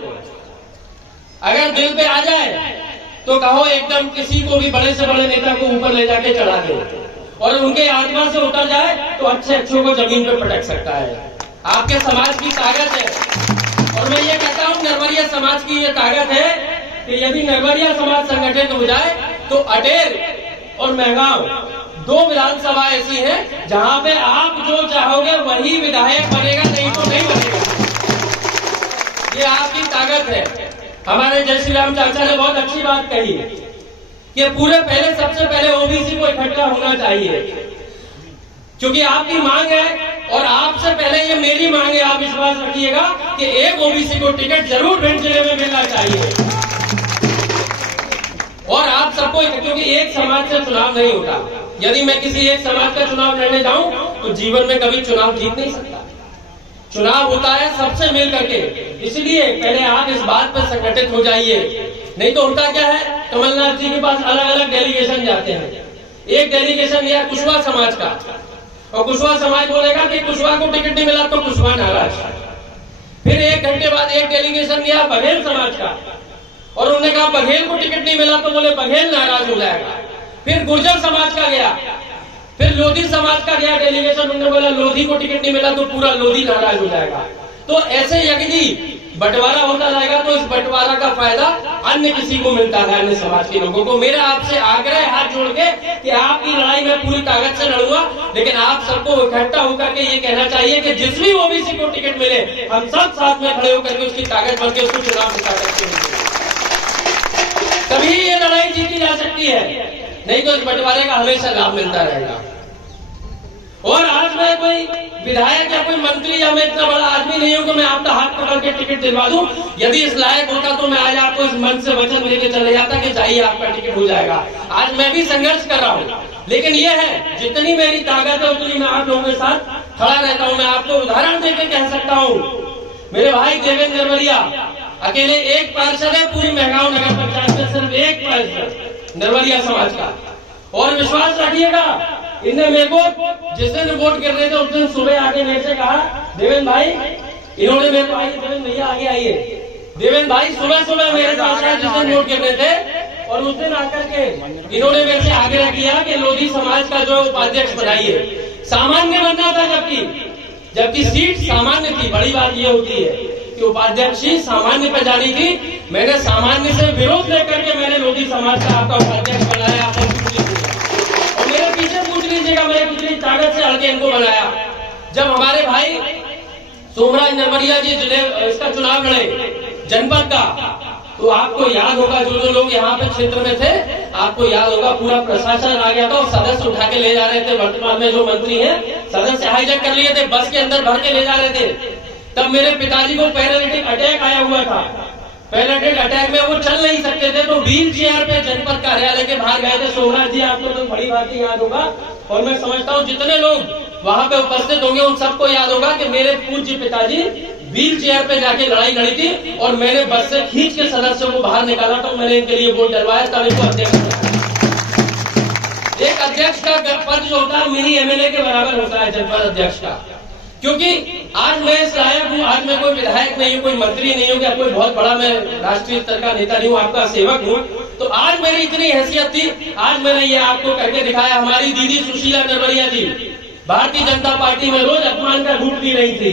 को। अगर दिल पे आ जाए तो कहो एकदम किसी को भी बड़े से बड़े नेता को ऊपर ले जाके चढ़ा दे, और उनके आत्मा से उतर जाए तो अच्छे अच्छों को जमीन पे पटक सकता है। आपके समाज की ताकत है। और मैं ये कहता हूँ नरवरिया समाज की ये ताकत है कि यदि नरवरिया समाज संगठित हो जाए तो अटेर और महगांव 2 विधानसभा ऐसी हैं जहां पे आप जो चाहोगे वही विधायक बनेगा, नहीं तो नहीं बनेगा। ये आपकी ताकत है। हमारे जय श्री राम चाचा ने बहुत अच्छी बात कही कि सबसे पहले ओबीसी को इकट्ठा होना चाहिए, क्योंकि आपकी मांग है और आपसे पहले ये मेरी मांग है। आप विश्वास रखिएगा कि एक ओबीसी को टिकट जरूर भिंड जिले में मिलना चाहिए। और आप सबको, क्योंकि एक समाज से चुनाव नहीं होता। यदि मैं किसी एक समाज का चुनाव लड़ने जाऊं तो जीवन में कभी चुनाव जीत नहीं सकता। चुनाव होता है सबसे मिल करके। इसलिए पहले आप इस बात पर संगठित हो जाइए। नहीं तो होता क्या है, कमलनाथ जी के पास अलग अलग डेलीगेशन जाते हैं। एक डेलीगेशन गया कुशवाहा समाज का, और कुशवाहा समाज बोलेगा कि कुशवाहा को टिकट नहीं मिला तो कुशवाहा नाराज। फिर 1 घंटे बाद एक डेलीगेशन गया बघेल समाज का, और उन्होंने कहा बघेल को टिकट नहीं मिला तो बोले बघेल नाराज हो जाएगा। फिर गुर्जर समाज का गया, फिर लोधी समाज का गया डेलीगेशन, उन्होंने बोला लोधी को टिकट नहीं मिला तो पूरा लोधी नाराज हो जाएगा। तो ऐसे यदि बंटवारा होता जाएगा तो इस बंटवारा का फायदा अन्य किसी को मिलता है, अन्य समाज के लोगों को। मेरा आपसे आग्रह है हाथ जोड़ के कि आपकी लड़ाई में पूरी ताकत से लड़ूंगा, लेकिन आप सबको इकट्ठा होकर के ये कहना चाहिए कि जिस भी ओबीसी को टिकट मिले हम सब साथ में खड़े होकर के उसकी ताकत बढ़ के उसको चुनाव जिता सकते हैं। तभी ये लड़ाई जीती जा सकती है, नहीं तो इस बंटवारे का हमेशा लाभ मिलता रहेगा। और आज मैं कोई विधायक या कोई मंत्री या मैं इतना बड़ा आदमी नहीं हूं कि मैं आपका हाथ पकड़ के टिकट दिलवा दूं। यदि इस लायक होता तो मैं आज आपको इस मन से वचन लेके चले जाता कि जाइए आपका टिकट हो जाएगा। आज मैं भी संघर्ष कर रहा हूं, लेकिन ये है जितनी मेरी ताकत है उतनी मैं आप लोगों के साथ खड़ा रहता हूं। मैं आपको उदाहरण देकर कह सकता हूं, मेरे भाई देवेंद्र नरवरिया अकेले एक पार्षद है पूरी महगांव नगर पंचायत में, सिर्फ एक पार्षद नरवरिया समाज का। और विश्वास रखिएगा, इनने मेरे को जिस दिन वोट कर रहे थे उस दिन सुबह आके मेरे से कहा देवेंद्र भाई, इन्होंने मेरे को आइए देवेंद्र भैया आगे आइए, देवेंद्र भाई सुबह मेरे पास आए जिस दिन वोट कर रहे थे, और उस दिन आकर के इन्होंने मेरे से आग्रह किया कि लोधी समाज का जो उपाध्यक्ष बनाइए। सामान्य बनना था, जबकि सीट सामान्य थी। बड़ी बात ये होती है कि उपाध्यक्ष ही सामान्य पे जानी थी। मैंने सामान्य से विरोध लेकर के मैंने लोधी समाज का आपका उपाध्यक्ष बनाया। और मेरे पीछे पूछ लीजिएगा मैंने कितनी ताकत से हल्के इनको बनाया। जब हमारे भाई सोमराज नरवरिया जी इसका चुनाव लड़े जनपद का, तो आपको याद होगा जो लोग यहाँ पे क्षेत्र में थे, आपको याद होगा पूरा प्रशासन आ गया था और सदस्य उठा के ले जा रहे थे। वर्तमान में जो मंत्री हैं सदस्य हाईजैक कर लिए थे, बस के अंदर भर के ले जा रहे थे। तब मेरे पिताजी को पैरालिटिक अटैक आया हुआ था। पैरालिटिक अटैक में वो चल नहीं सकते थे, तो व्हील चेयर पे जनपद कार्यालय के बाहर गए थे। सोमराज जी आपको तो बड़ी बात याद होगा, और मैं समझता हूँ जितने लोग वहां पे उपस्थित होंगे उन सबको याद होगा कि मेरे पूज्य पिताजी व्हील चेयर पे जाके लड़ाई लड़ी थी, और मैंने बस से खींच के सदस्यों को बाहर निकाला था। मैंने इनके लिए वोट डलवाया, तब इनको अध्यक्ष बनाया। एक अध्यक्ष का पद जो होता है मिनी एमएलए के बराबर होता है जनपद अध्यक्ष का। क्योंकि आज मैं इस लायक हूँ, आज मैं कोई विधायक नहीं हूँ, कोई मंत्री नहीं हूँ, या कोई बहुत बड़ा मैं राष्ट्रीय स्तर का नेता नहीं हूँ, आपका सेवक हूँ। तो आज मेरी इतनी हैसियत थी, आज मैंने ये आपको करके दिखाया। हमारी दीदी सुशीला नरवरिया जी भारतीय जनता पार्टी में रोज अपमान का घूट पी रही थी।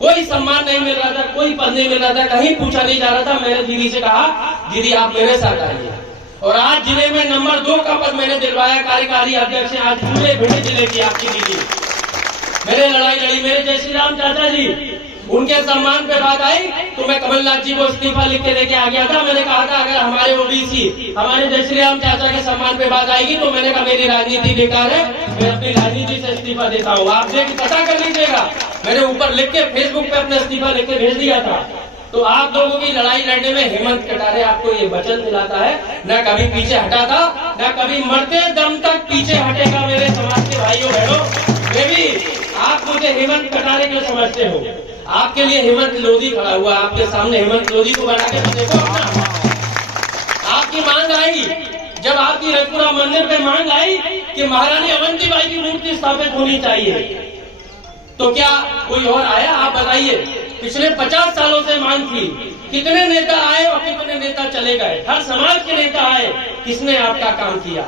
कोई सम्मान नहीं मिल रहा था, कोई पद नहीं मिल रहा था, कहीं पूछा नहीं जा रहा था। मैंने दीदी से कहा दीदी आप मेरे साथ आइए, और आज जिले में नंबर 2 का पद मैंने दिलवाया। कार्यकारी अध्यक्ष आज पूरे भिंड जिले की आपकी दीदी। मैंने लड़ाई लड़ी, मेरे जय श्री राम चाचा जी उनके सम्मान पे बात आई तो मैं कमलनाथ जी को इस्तीफा लिख के लेके आ गया था। मैंने कहा था अगर हमारे ओबीसी हमारे जय श्री राम चाचा के सम्मान पे बात आएगी तो मैंने कहा मेरी राजनीति बेकार है, मैं अपनी राजनीति से इस्तीफा देता हूँ। आप देख पता कर लीजिएगा, मैंने ऊपर लिख के फेसबुक पे अपना इस्तीफा लिख के भेज दिया था। तो आप लोगों की लड़ाई लड़ने में हेमंत कटारे आपको ये वचन दिलाता है, न कभी पीछे हटा था, न कभी मरते दम तक पीछे हटेगा। मेरे समाज के भाइयों बहनों, मैं भी आप मुझे हेमंत कटारे क्यों समझते हो? आपके लिए हेमंत लोधी खड़ा हुआ, आपके सामने हेमंत लोधी को बना के देखो अपना। आपकी मांग आई, जब आपकी रजपुरा मंदिर पे मांग आई कि महारानी अवंतीबाई की मूर्ति स्थापित होनी चाहिए, तो क्या कोई और आया? आप बताइए। पिछले 50 सालों से मांग थी कितने नेता आए और कितने नेता चले गए, हर समाज के नेता आए, किसने आपका काम किया?